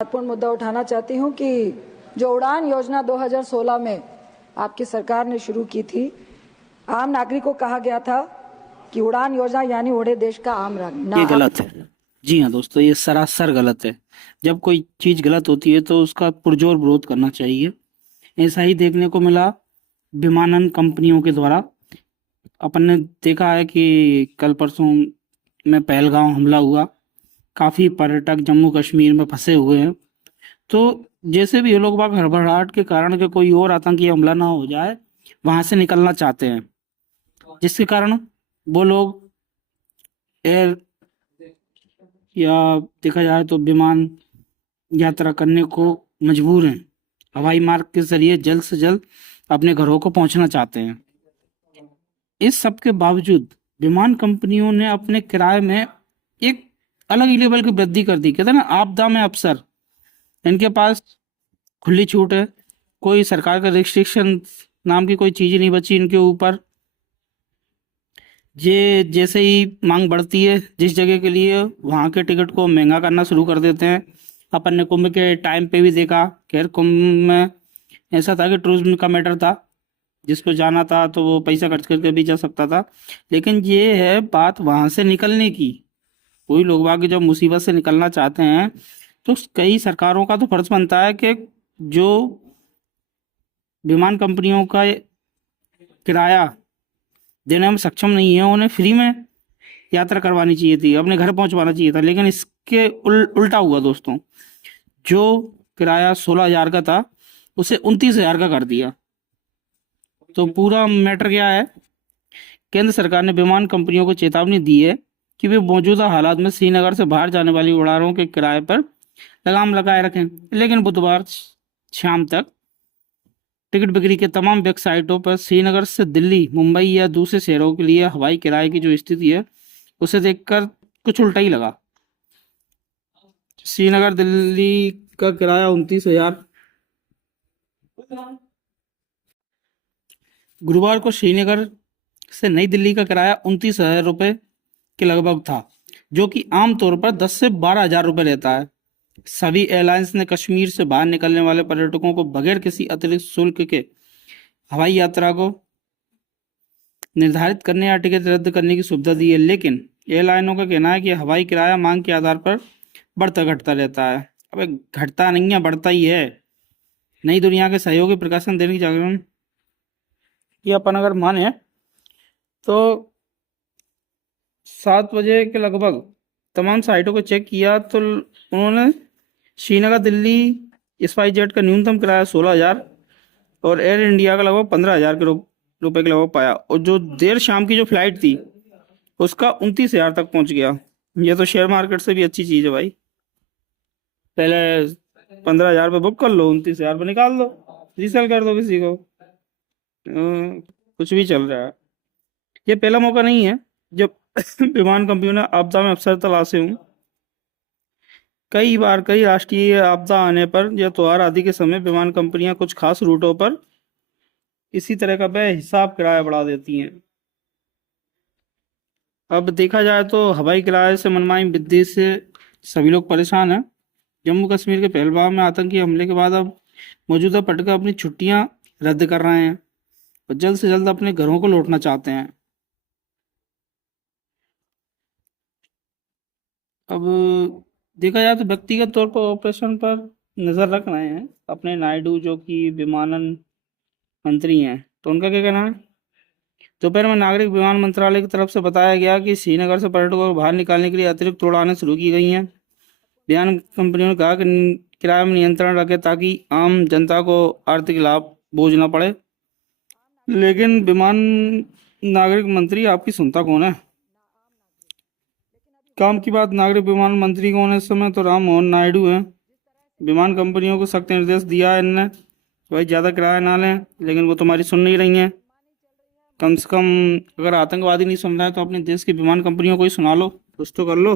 महत्वपूर्ण मुद्दा उठाना चाहती हूं कि जो उड़ान योजना 2016 में आपकी सरकार ने शुरू की थी, आम नागरिक को कहा गया था कि उड़ान योजना यानी उड़े देश का आम नागरिक। ये गलत है। जी हाँ दोस्तों, ये सरासर गलत है। जब कोई चीज गलत होती है तो उसका पुरजोर विरोध करना चाहिए। ऐसा ही देखने को मिला विमानन कंपनियों के द्वारा। अपन ने देखा है कि कल परसों में पहलगांव हमला हुआ, काफी पर्यटक जम्मू कश्मीर में फंसे हुए हैं। तो जैसे भी ये लोग बाग हड़बड़ाहट के कारण के कोई और आतंकी हमला ना हो जाए, वहां से निकलना चाहते हैं, जिसके कारण वो लोग एयर या देखा जाए तो विमान यात्रा करने को मजबूर हैं। हवाई मार्ग के जरिए जल्द से जल्द अपने घरों को पहुंचना चाहते हैं। इस सब के बावजूद विमान कंपनियों ने अपने किराए में एक अलग ही लेवल की वृद्धि कर दी। कहते हैं ना, आपदा में अफसर। इनके पास खुली छूट है, कोई सरकार का रिस्ट्रिक्शन नाम की कोई चीज नहीं बची इनके ऊपर। ये जैसे ही मांग बढ़ती है जिस जगह के लिए, वहाँ के टिकट को महंगा करना शुरू कर देते हैं। अपन ने कुंभ के टाइम पे भी देखा। खैर, कुंभ में ऐसा था कि टूरिज्म का मैटर था, जिसको जाना था तो वो पैसा खर्च करके भी जा सकता था। लेकिन ये है बात वहाँ से निकलने की। कोई लोग बाग जब मुसीबत से निकलना चाहते हैं तो कई सरकारों का तो फर्ज बनता है कि जो विमान कंपनियों का किराया देने में सक्षम नहीं है, उन्हें फ्री में यात्रा करवानी चाहिए थी, अपने घर पहुंचवाना चाहिए था। लेकिन इसके उल्टा हुआ दोस्तों। जो किराया 16,000 का था, उसे 29,000 का कर दिया। तो पूरा मैटर क्या है? केंद्र सरकार ने विमान कंपनियों को चेतावनी दी है कि वे मौजूदा हालात में श्रीनगर से बाहर जाने वाली उड़ानों के किराए पर लगाम लगाए रखें। लेकिन बुधवार शाम तक टिकट बिक्री के तमाम वेबसाइटों पर श्रीनगर से दिल्ली, मुंबई या दूसरे शहरों के लिए हवाई किराए की जो स्थिति है, उसे देखकर कुछ उल्टा ही लगा। श्रीनगर दिल्ली का किराया 29,000। गुरुवार को श्रीनगर से नई दिल्ली का किराया 29,000 रुपये के लगभग था, जो कि आमतौर पर 10 से 12,000 रुपये रहता है। सभी एयरलाइंस ने कश्मीर से बाहर निकलने वाले पर्यटकों को बगैर किसी अतिरिक्त शुल्क के हवाई यात्रा को निर्धारित करने या टिकट रद्द करने की सुविधा दी है। लेकिन एयरलाइनों का कहना है कि हवाई किराया मांग के आधार पर बढ़ता घटता रहता है। अब घटता नहीं है, बढ़ता ही है। नई दुनिया के सहयोगी प्रकाशन दैनिक जागरण की अपन अगर माने तो 7 बजे के लगभग तमाम साइटों को चेक किया तो उन्होंने श्रीनगर दिल्ली स्पाइसजेट का न्यूनतम किराया 16,000 और एयर इंडिया का लगभग 15,000 के रुपए के लगभग पाया। और जो देर शाम की जो फ्लाइट थी उसका 29,000 तक पहुंच गया। ये तो शेयर मार्केट से भी अच्छी चीज़ है भाई। पहले 15,000 पे बुक कर लो, 29,000 पे निकाल दो, रीसेल कर दो किसी को। कुछ भी चल रहा है। ये पहला मौका नहीं है जब विमान कंपनियों ने आपदा में अफसर तलाशे हों। कई बार कई राष्ट्रीय आपदा आने पर या त्योहार आदि के समय विमान कंपनियां कुछ खास रूटों पर इसी तरह का बेहिसाब किराया बढ़ा देती हैं। अब देखा जाए तो हवाई किराए से मनमानी वृद्धि से सभी लोग परेशान हैं। जम्मू कश्मीर के पहलगाम में आतंकी हमले के बाद अब मौजूदा पर्यटक अपनी छुट्टियां रद्द कर रहे हैं और जल्द से जल्द अपने घरों को लौटना चाहते हैं। अब देखा जाए तो व्यक्तिगत तौर पर ऑपरेशन पर नज़र रख रहे हैं अपने नायडू, जो कि विमानन मंत्री हैं। तो उनका क्या कहना है? दोपहर में नागरिक विमान मंत्रालय की तरफ से बताया गया कि श्रीनगर से पर्यटकों को बाहर निकालने के लिए अतिरिक्त उड़ानें शुरू की गई हैं। विमान कंपनियों ने कहा कि किराए में नियंत्रण रखे ताकि आम जनता को आर्थिक लाभ बोझ न पड़े। लेकिन विमान नागरिक मंत्री आपकी सुनता कौन है? काम की बात नागरिक विमान मंत्री कौन है इस समय? तो राम मोहन नायडू हैं। विमान कंपनियों को सख्त निर्देश दिया है इनने, भाई ज़्यादा किराया ना लें, लेकिन वो तुम्हारी सुन नहीं रही हैं। कम से कम अगर आतंकवादी नहीं सुन रहा है तो अपने देश की विमान कंपनियों को ही सुना लो, कुछ तो कर लो।